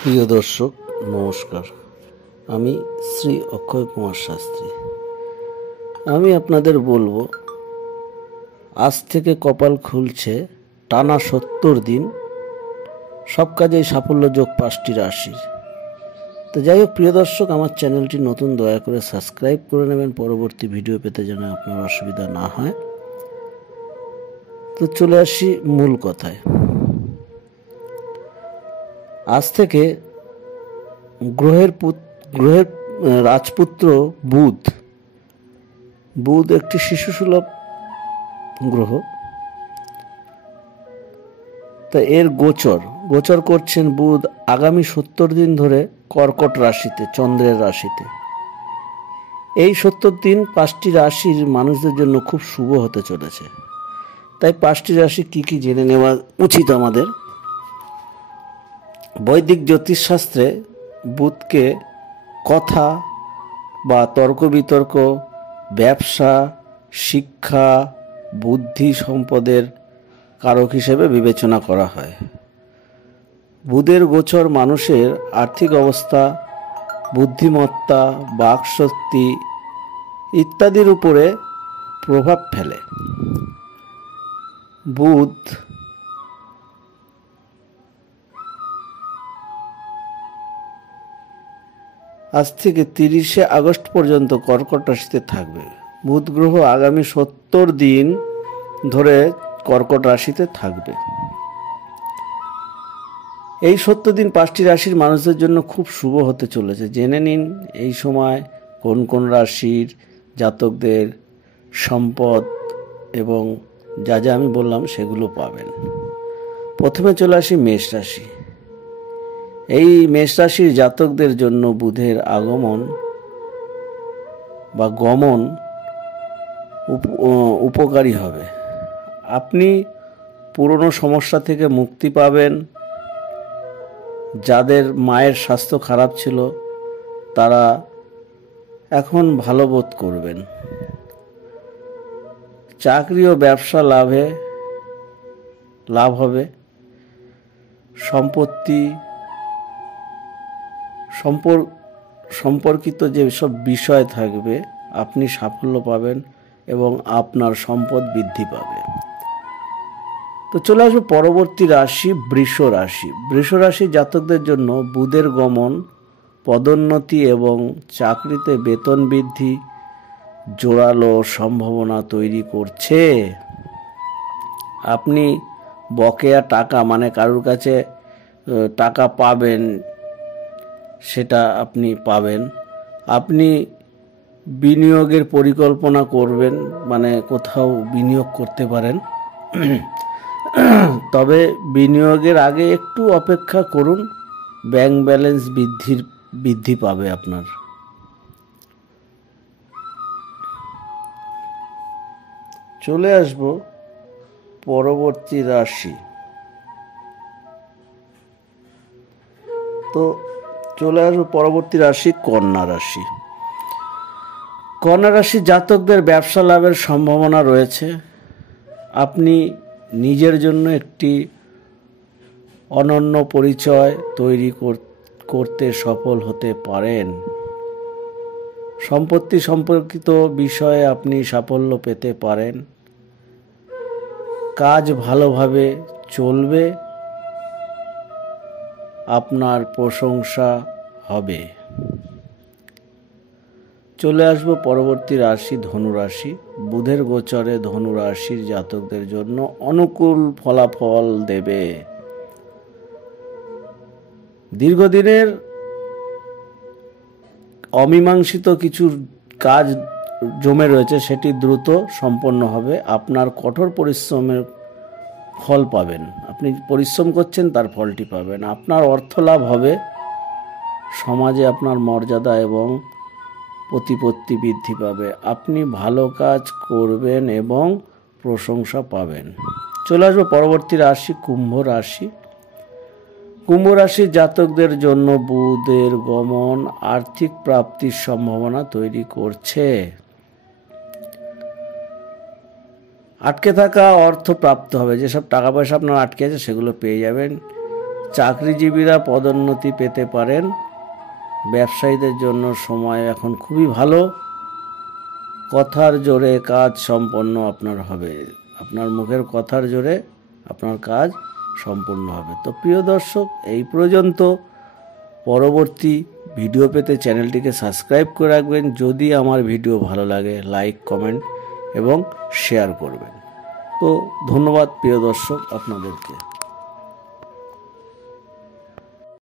প্রিয় দর্শক নমস্কার, আমি শ্রী অক্ষয় কুমার শাস্ত্রী। আমি আপনাদের বলবো, আজ থেকে কপাল খুলছে টানা 70 দিন, সব কাজেই সাফল্য যোগ 5টি রাশির। তো যাই হোক প্রিয় দর্শক, আমার চ্যানেলটি নতুন, দয়া করে সাবস্ক্রাইব করে নেবেন পরবর্তী ভিডিও পেতে যেন আপনার অসুবিধা না হয়। তো চলে আসি মূল কথায়। আজ থেকে গ্রহের রাজপুত্র বুধ একটি শিশুসুলভ গ্রহ। তা এর গোচর করছেন বুধ আগামী 70 দিন ধরে কর্কট রাশিতে, চন্দ্রের রাশিতে। এই 70 দিন 5টি রাশির মানুষদের জন্য খুব শুভ হতে চলেছে। তাই 5টি রাশি কি জেনে নেওয়া উচিত আমাদের। বৈদিক জ্যোতিষশাস্ত্রে বুধকে কথা বা তর্ক বিতর্ক, ব্যবসা, শিক্ষা, বুদ্ধি সম্পদের কারক হিসেবে বিবেচনা করা হয়। বুধের গোচর মানুষের আর্থিক অবস্থা, বুদ্ধিমত্তা, বাকশক্তি ইত্যাদির উপরে প্রভাব ফেলে। বুধ আজ থেকে 30শে আগস্ট পর্যন্ত কর্কট রাশিতে থাকবে। বুধ গ্রহ আগামী 70 দিন ধরে কর্কট রাশিতে থাকবে। এই 70 দিন 5টি রাশির মানুষদের জন্য খুব শুভ হতে চলেছে। জেনে নিন এই সময় কোন কোন রাশির জাতকদের সম্পদ এবং যা যা আমি বললাম সেগুলো পাবেন। প্রথমে চলে আসি মেষ রাশি। এই মেষ রাশির জাতকদের জন্য বুধের আগমন বা গমন উপকারী হবে। আপনি পুরনো সমস্যা থেকে মুক্তি পাবেন। যাদের মায়ের স্বাস্থ্য খারাপ ছিল তারা এখন ভালো বোধ করবেন। চাকরি ও ব্যবসা লাভ হবে। সম্পর্কিত যেসব বিষয় থাকবে আপনি সাফল্য পাবেন এবং আপনার সম্পদ বৃদ্ধি পাবে। তো চলে আসবে পরবর্তী রাশি, বৃষ রাশি। বৃষ রাশির জাতকদের জন্য বুধের গমন পদোন্নতি এবং চাকরিতে বেতন বৃদ্ধি জোরালো সম্ভাবনা তৈরি করছে। আপনি বকেয়া টাকা, মানে কারোর কাছে টাকা পাবেন, সেটা আপনি পাবেন। আপনি বিনিয়োগের পরিকল্পনা করবেন, মানে কোথাও বিনিয়োগ করতে পারেন। তবে বিনিয়োগের আগে একটু অপেক্ষা করুন, ব্যাংক ব্যালেন্স বৃদ্ধি পাবে আপনার। চলে আসব পরবর্তী রাশি। তো চলে আসবো পরবর্তী রাশি, কন্যা রাশি। কন্যা রাশির জাতকদের ব্যবসা লাভের সম্ভাবনা রয়েছে। আপনি নিজের জন্য একটি অনন্য পরিচয় তৈরি করতে সফল হতে পারেন। সম্পত্তি সম্পর্কিত বিষয়ে আপনি সাফল্য পেতে পারেন। কাজ ভালোভাবে চলবে, আপনার প্রশংসা হবে। চলে আসবো পরবর্তী রাশি, ধনু রাশি। বুধের গোচরে ধনু রাশির জাতকদের জন্য অনুকূল ফলাফল দেবে। দীর্ঘদিনের অমীমাংসিত কিছু কাজ জমে রয়েছে, সেটি দ্রুত সম্পন্ন হবে। আপনার কঠোর পরিশ্রমের ফল পাবেন। আপনি পরিশ্রম করছেন, তার ফলটি পাবেন। আপনার অর্থ লাভ হবে। সমাজে আপনার মর্যাদা এবং প্রতিপত্তি বৃদ্ধি পাবে। আপনি ভালো কাজ করবেন এবং প্রশংসা পাবেন। চলে আসবো পরবর্তী রাশি, কুম্ভ রাশি। কুম্ভ রাশির জাতকদের জন্য বুধের গমন আর্থিক প্রাপ্তির সম্ভাবনা তৈরি করছে। আটকে থাকা অর্থ প্রাপ্ত হবে। যেসব টাকা পয়সা আপনার আটকে আছে সেগুলো পেয়ে যাবেন। চাকরিজীবীরা পদোন্নতি পেতে পারেন। ব্যবসায়ীদের জন্য সময় এখন খুবই ভালো। কথার জোরে কাজ সম্পন্ন আপনার হবে। আপনার মুখের কথার জোরে আপনার কাজ সম্পূর্ণ হবে। তো প্রিয় দর্শক, এই পর্যন্ত। পরবর্তী ভিডিও পেতে চ্যানেলটিকে সাবস্ক্রাইব করে রাখবেন। যদি আমার ভিডিও ভালো লাগে লাইক, কমেন্ট এবং শেয়ার করবেন। তো ধন্যবাদ প্রিয় দর্শক আপনাদেরকে।